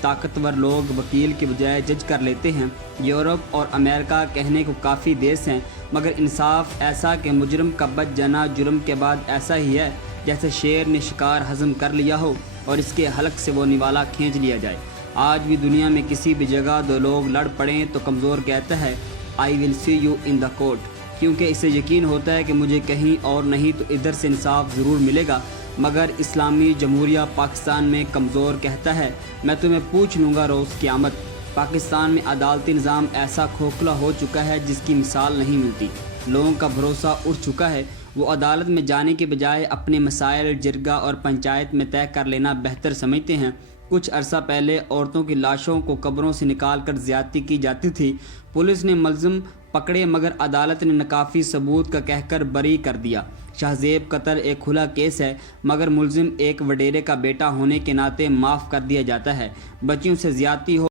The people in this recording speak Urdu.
طاقتور لوگ وکیل کے بجائے جج کر لیتے ہیں۔ یورپ اور امریکہ کہنے کو کافی دیس ہیں، مگر انصاف ایسا کہ مجرم کا بچ جانا جرم کے بعد ایسا ہی ہے جیسے شیر نے شکار ہضم کر لیا ہو اور اس کے حلق سے وہ نوالا کھینچ لیا جائے۔ آج بھی دنیا میں کسی بھی جگہ دو لوگ لڑ پڑیں تو کمزور کہتا ہے I will see you in the court، کیونکہ اسے یقین ہوتا ہے کہ مجھے کہیں اور نہیں تو ادھر سے انصاف ضرور ملے گا۔ مگر اسلامی جمہوریہ پاکستان میں کمزور کہتا ہے میں تمہیں پوچھ لوں گا روز قیامت۔ پاکستان میں عدالتی نظام ایسا کھوکھلا ہو چکا ہے جس کی مثال نہیں ملتی۔ لوگوں کا بھروسہ اٹھ چکا ہے، وہ عدالت میں جانے کے بجائے اپنے مسائل جرگہ اور پنچایت میں طے کر لینا بہتر سمجھتے ہیں۔ کچھ عرصہ پہلے عورتوں کی لاشوں کو قبروں سے نکال کر زیادتی کی جاتی تھی، پولیس نے ملزم پکڑے مگر عدالت نے ناکافی ثبوت کا کہہ کر بری کر دیا۔ شاہ زیب قتل ایک کھلا کیس ہے مگر ملزم ایک وڈیرے کا بیٹا ہونے کے ناطے معاف کر دیا جاتا ہے۔ بچیوں سے زیادتی ہو